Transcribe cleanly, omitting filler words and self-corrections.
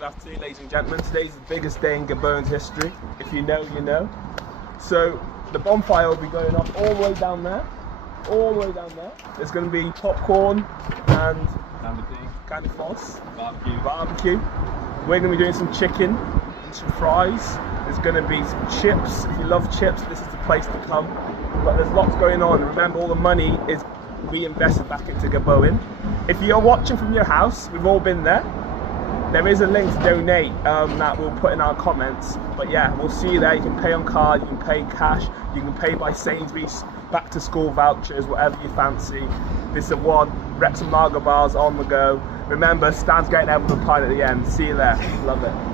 Good afternoon, ladies and gentlemen. Today's the biggest day in Gobowen's history. If you know, you know. So the bonfire will be going off all the way down there. All the way down there. There's going to be popcorn and candy floss, barbecue. We're going to be doing some chicken and some fries. There's going to be some chips. If you love chips, this is the place to come. But there's lots going on. Remember, all the money is reinvested back into Gobowen. If you're watching from your house, we've all been there. There is a link to donate that we'll put in our comments. But yeah, we'll see you there. You can pay on card, you can pay cash, you can pay by Sainsbury's, back to school vouchers, whatever you fancy. This is one, Wrexham Lager bars on the go. Remember, Stan's getting out with a pint at the end. See you there. Love it.